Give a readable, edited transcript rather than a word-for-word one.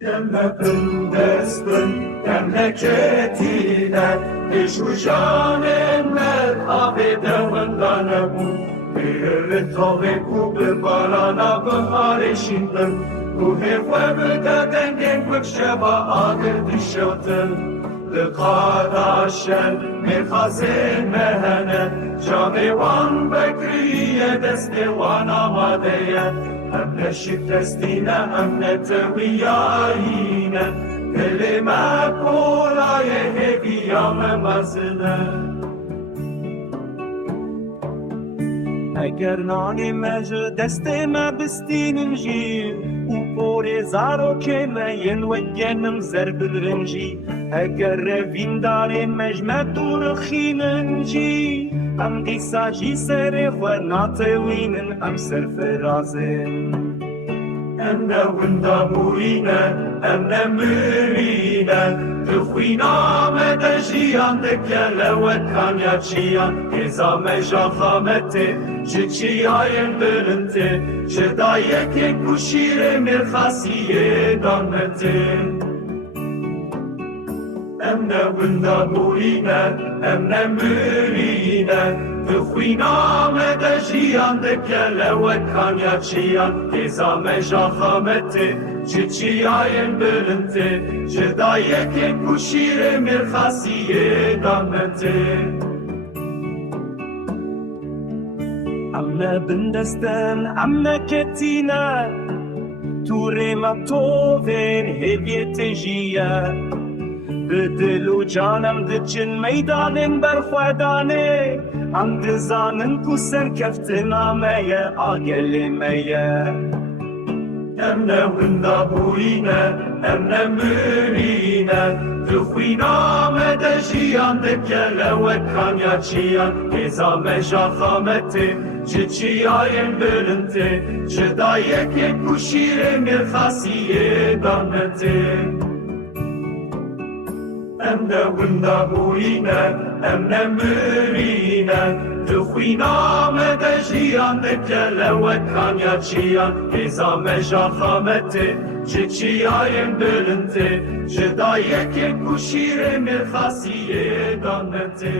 Destın memleketine Eşuşanemler abedevandan bu Bir tove kubbe barana bahar eşinden Bu hefve denge kuşeba adı dişatın Lıkadaşen mefazin mehene Camevan bekriye destevan amadeyen Hem ne şiddestine hem ne teviyayine Kelime kolaye heviyame mazine Eger nani mece desteme bistinin jî û porê zarokê me yên wegenim zer bidirin jî Eger revîndarê me ji me dûrixînin jî em dîsa jî serê xwe natewînin em serfirazên Em ne winda bûyîne, em ne mirîne Dixwîna me de jiyan dikele wekanya çiyan Êza me ja xametê ji çiyayên birintê Ji dayekê ku şîrê mêrxasiyê dan me tê Em ne winda bûyîne, em ne mirîne Dixwîna me de jiyan dikele wekanya çiyan Êza me ja xametê ji çiyayên birintê Ji dayekê ku şîrê mêrxasiyê dan me tê Em ne bindestin, em ne ketîne Tûrê me tovên hêviyetê jî ye Bi dil û canem diçin meydanên berxwedanê Em dizanin ku serkeftina me ye agelê me ye Em ne winda bûyîne, em ne mirîne Dixwîna me de jiyan dikele wekanya çiyan Êza me ja xametê ji çiyayên birintê Ji dayekê ku şîrê mêrxasiyê dan me tê Em ne winda bûyîne, em ne mirîne Dixwîna me de jiyan dikele wekanya çiyan Êza me ja xametê ji çiyayên birintê Ji dayekê ku şîrê mêrxasiyê dan me tê